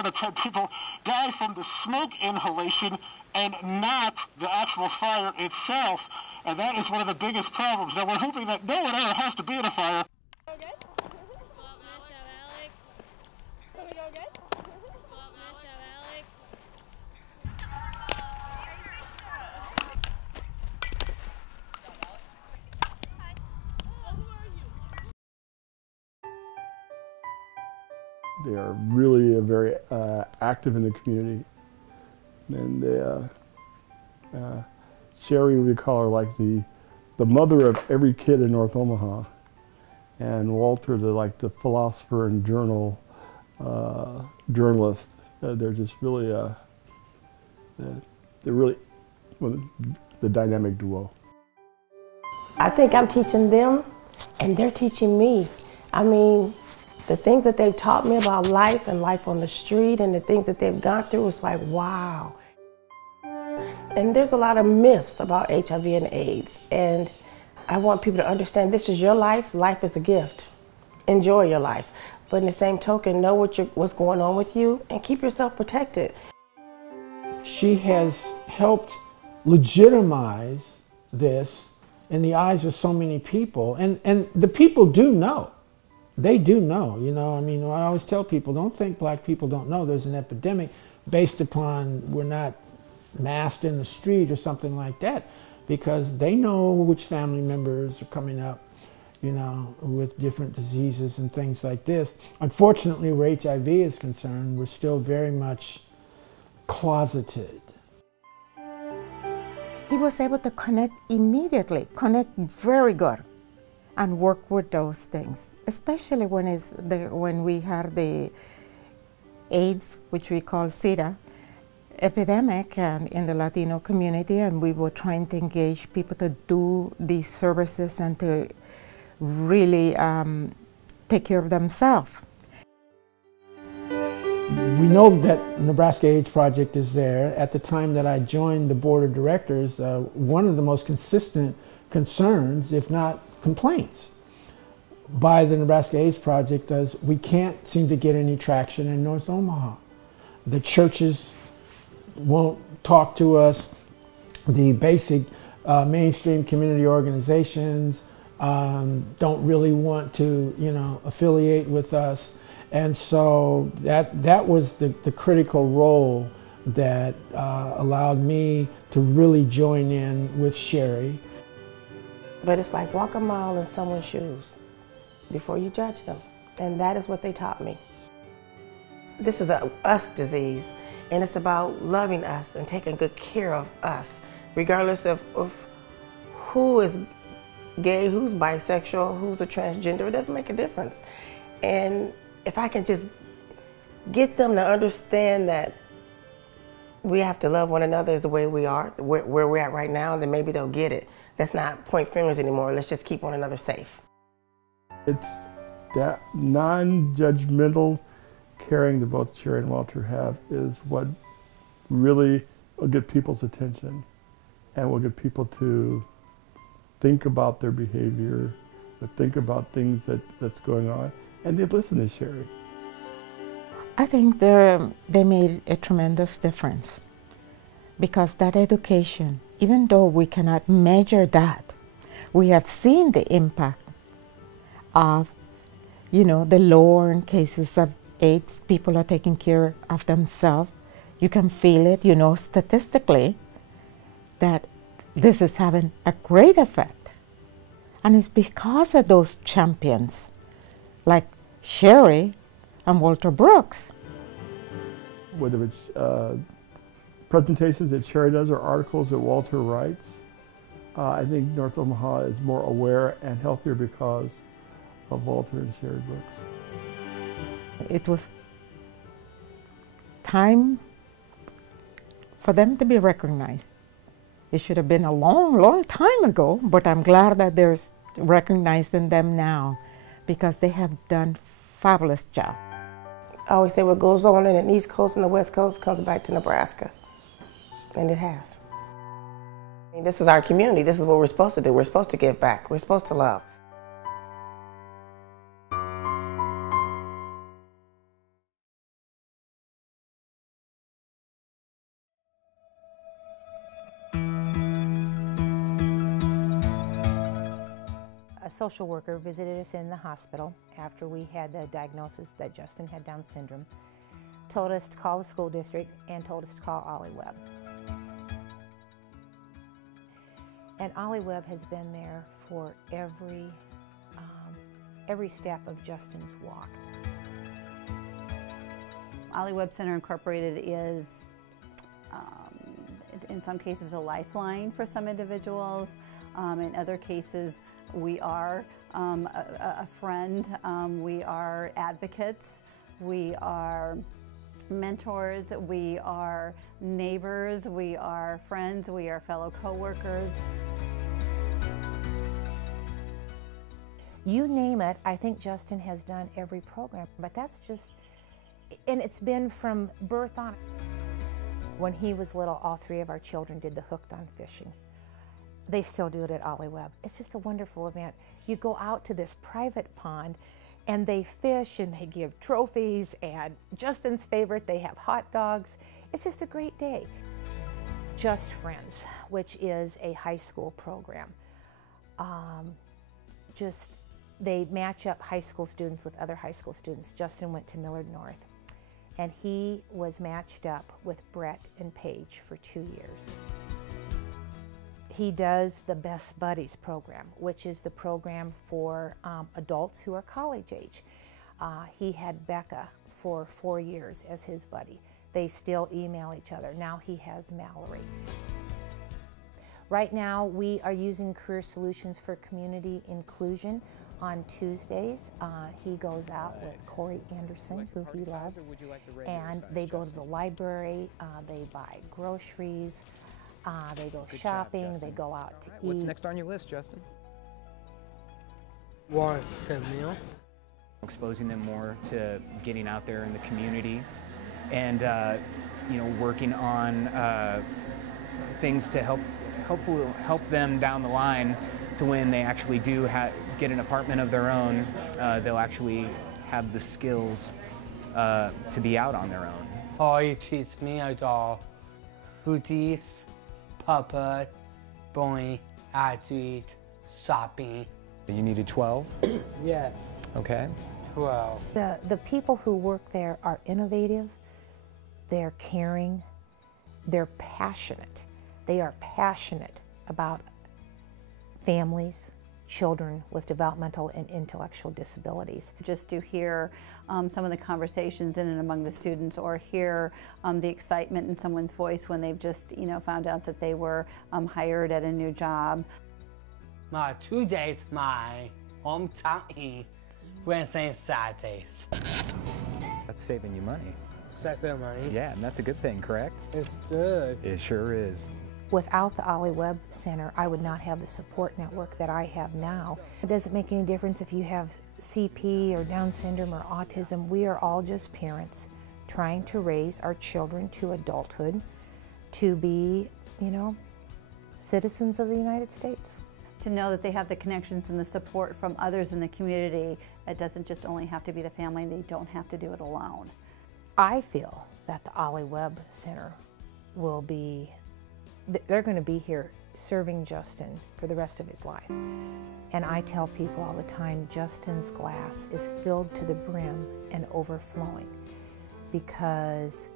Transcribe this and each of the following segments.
of the time people die from the smoke inhalation and not the actual fire itself. And that is one of the biggest problems. Now, we're hoping that no one ever has to be in a fire. They are really very active in the community, and Sherry, we call her like the mother of every kid in North Omaha, and Walter, the philosopher and journalist. They're just really they're really the dynamic duo. I think I'm teaching them, and they're teaching me. I mean, the things that they've taught me about life and life on the street and the things that they've gone through, it's like, wow. And there's a lot of myths about HIV and AIDS, and I want people to understand this is your life. Life is a gift. Enjoy your life. But in the same token, know what's going on with you and keep yourself protected. She has helped legitimize this in the eyes of so many people, and the people do know. They do know, you know. I mean, I always tell people, don't think black people don't know there's an epidemic based upon we're not masked in the street or something like that, because they know which family members are coming up, you know, with different diseases and things like this. Unfortunately, where HIV is concerned, we're still very much closeted. He was able to connect immediately, connect very good, and work with those things, especially when we had the AIDS, which we call SIDA, epidemic and in the Latino community, and we were trying to engage people to do these services and to really take care of themselves. We know that Nebraska AIDS Project is there. At the time that I joined the board of directors, one of the most consistent concerns, if not complaints, by the Nebraska AIDS Project is we can't seem to get any traction in North Omaha. The churches won't talk to us. The basic mainstream community organizations don't really want to, you know, affiliate with us. And so that was the critical role that allowed me to really join in with Sherry. But it's like walk a mile in someone's shoes before you judge them. And that is what they taught me. This is a us disease, and it's about loving us and taking good care of us, regardless of who is gay, who's bisexual, who's a transgender. It doesn't make a difference. And if I can just get them to understand that we have to love one another as the way we are, where we're at right now, then maybe they'll get it. Let's not point fingers anymore. Let's just keep one another safe. It's that non-judgmental caring that both Sherry and Walter have is what really will get people's attention and will get people to think about their behavior, to think about things that's going on, and they listen to Sherry. I think they made a tremendous difference, because that education, even though we cannot measure that, we have seen the impact of, you know, the lower cases of AIDS. People are taking care of themselves. You can feel it, you know, statistically, that this is having a great effect. And it's because of those champions like Sherry and Walter Brooks. Whether it's presentations that Sherry does or articles that Walter writes, I think North Omaha is more aware and healthier because of Walter and Sherry Brooks. It was time for them to be recognized. It should have been a long, long time ago, but I'm glad that they're recognizing them now, because they have done a fabulous job. I always say what goes on in the East Coast and the West Coast comes back to Nebraska, and it has. I mean, this is our community. This is what we're supposed to do. We're supposed to give back. We're supposed to love. a social worker visited us in the hospital after we had the diagnosis that Justin had Down syndrome, told us to call the school district and told us to call Ollie Webb. And Ollie Webb has been there for every step of Justin's walk. Ollie Webb Center Incorporated is, in some cases, a lifeline for some individuals. In other cases, we are a friend, we are advocates, we are mentors, we are neighbors, we are friends, we are fellow co-workers. You name it, I think Justin has done every program, but that's just, and it's been from birth on. When he was little, all three of our children did the hooked on fishing. They still do it at Ollie Webb. It's just a wonderful event. You go out to this private pond and they fish and they give trophies, and Justin's favorite, they have hot dogs. It's just a great day. Just Friends, which is a high school program. They match up high school students with other high school students. Justin went to Millard North, and he was matched up with Brett and Paige for 2 years. He does the Best Buddies program, which is the program for adults who are college age. He had Becca for 4 years as his buddy. They still email each other. Now he has Mallory. Right now, we are using Career Solutions for Community Inclusion on Tuesdays. He goes out with Corey Anderson, who he loves, and they go to the library, they buy groceries, they go shopping, they go out to eat. What's next on your list, Justin? Want some meal? Exposing them more to getting out there in the community, and working on things to hopefully help them down the line to when they actually do get an apartment of their own, they'll actually have the skills to be out on their own. He teach me about booties, papa, boy, athlete, shopping. You needed 12? Yes. Okay. 12. The people who work there are innovative, they're caring, they're passionate. They are passionate about families, children with developmental and intellectual disabilities. Just to hear some of the conversations in and among the students, or hear the excitement in someone's voice when they've just found out that they were hired at a new job. My Tuesdays, my hometown, Wednesday and Saturdays. That's saving you money. Saving money? Yeah, and that's a good thing, correct? It's good. It sure is. Without the Ollie Webb Center, I would not have the support network that I have now. It doesn't make any difference if you have CP or Down syndrome or autism. We are all just parents trying to raise our children to adulthood to be, citizens of the United States. To know that they have the connections and the support from others in the community. It doesn't just only have to be the family. They don't have to do it alone. I feel that the Ollie Webb Center will be, they're going to be here serving Justin for the rest of his life. And I tell people all the time, Justin's glass is filled to the brim and overflowing, because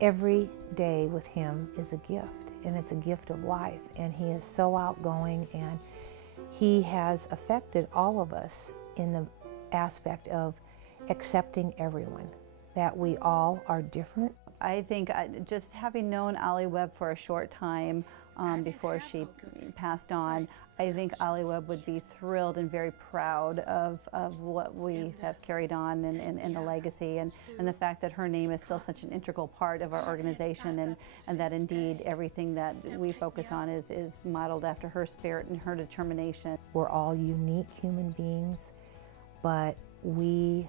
every day with him is a gift, and it's a gift of life. And he is so outgoing, and he has affected all of us in the aspect of accepting everyone, that we all are different. I think just having known Ollie Webb for a short time before she passed on, I think Ollie Webb would be thrilled and very proud of what we have carried on and the legacy, and the fact that her name is still such an integral part of our organization, and that indeed everything that we focus on is modeled after her spirit and her determination. We're all unique human beings, but we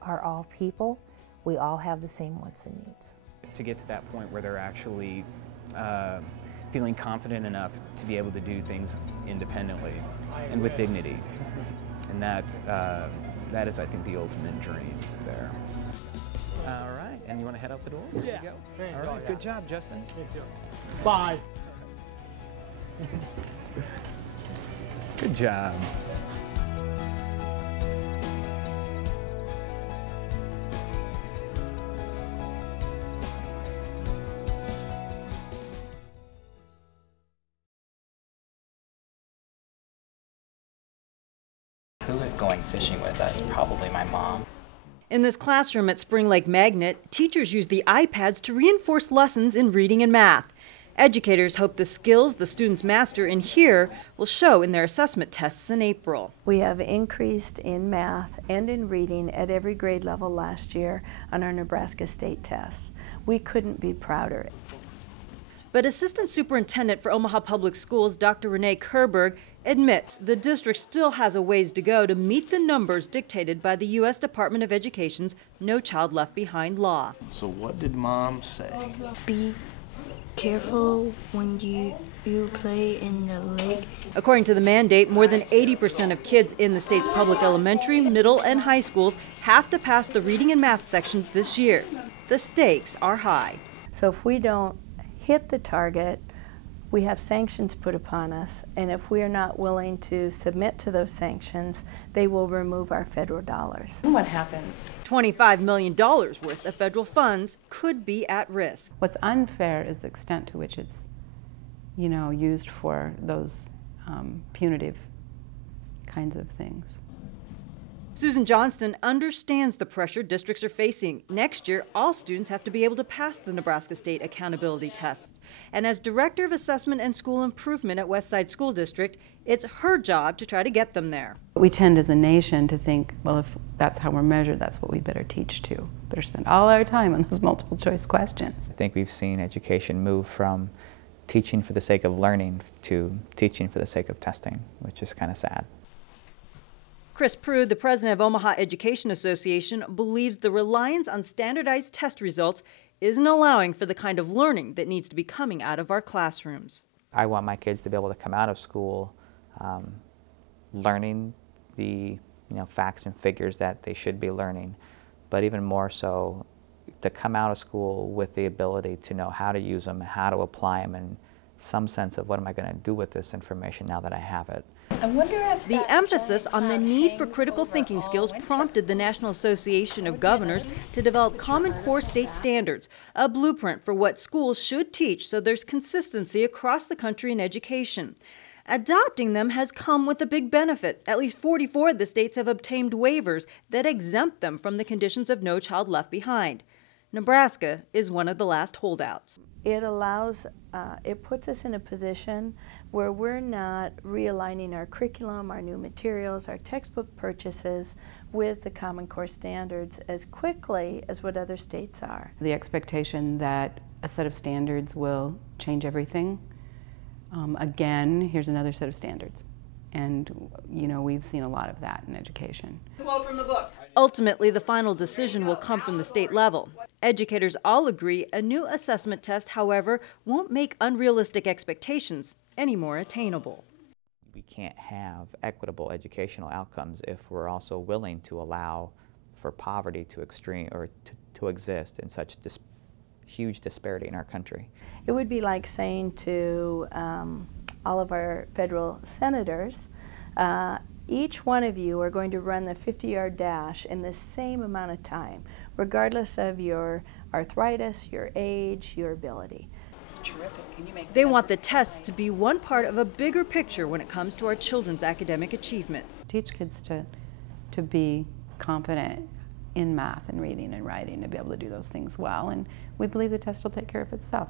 are all people. We all have the same wants and needs. To get to that point where they're actually feeling confident enough to be able to do things independently and with dignity. And that is, I think, the ultimate dream there. All right, and you want to head out the door? Yeah. There you go. All right, good job, Justin. Bye. Good job. going fishing with us, probably my mom. In this classroom at Spring Lake Magnet, teachers use the iPads to reinforce lessons in reading and math. Educators hope the skills the students master in here will show in their assessment tests in April. We have increased in math and in reading at every grade level last year on our Nebraska state tests. We couldn't be prouder. But Assistant Superintendent for Omaha Public Schools, Dr. Renee Kerberg, admits the district still has a ways to go to meet the numbers dictated by the U.S. Department of Education's No Child Left Behind law. So what did Mom say? Be careful when you play in the lake. According to the mandate, more than 80% of kids in the state's public elementary, middle, and high schools have to pass the reading and math sections this year. The stakes are high. So if we don't hit the target, we have sanctions put upon us, and if we are not willing to submit to those sanctions, they will remove our federal dollars. What happens? $25 million worth of federal funds could be at risk. What's unfair is the extent to which it's, used for those punitive kinds of things. Susan Johnston understands the pressure districts are facing. Next year, all students have to be able to pass the Nebraska State Accountability Tests. And as Director of Assessment and School Improvement at Westside School District, it's her job to try to get them there. We tend as a nation to think, well, if that's how we're measured, that's what we better teach to. Better spend all our time on those multiple choice questions. I think we've seen education move from teaching for the sake of learning to teaching for the sake of testing, which is kind of sad. Chris Prude, the president of Omaha Education Association, believes the reliance on standardized test results isn't allowing for the kind of learning that needs to be coming out of our classrooms. I want my kids to be able to come out of school learning the facts and figures that they should be learning, but even more so to come out of school with the ability to know how to use them, how to apply them, and some sense of what am I going to do with this information now that I have it. I wonder if the emphasis on the need for critical thinking skills prompted the National Association of Governors to develop Common Core state standards, a blueprint for what schools should teach so there's consistency across the country in education. Adopting them has come with a big benefit. At least 44 of the states have obtained waivers that exempt them from the conditions of No Child Left Behind. Nebraska is one of the last holdouts. It allows, it puts us in a position where we're not realigning our curriculum, our new materials, our textbook purchases with the Common Core standards as quickly as what other states are. The expectation that a set of standards will change everything. Again, here's another set of standards. And, we've seen a lot of that in education. Quote from the book. Ultimately, the final decision will come from the state level. Educators all agree a new assessment test, however, won't make unrealistic expectations any more attainable. We can't have equitable educational outcomes if we're also willing to allow for poverty to exist in such huge disparity in our country. It would be like saying to all of our federal senators, each one of you are going to run the 50-yard dash in the same amount of time, regardless of your arthritis, your age, your ability. Terrific. Can you make they want the tests to be one part of a bigger picture when it comes to our children's academic achievements. Teach kids to be confident in math and reading and writing, to be able to do those things well, and we believe the test will take care of itself.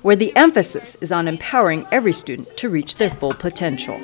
Where the emphasis is on empowering every student to reach their full potential.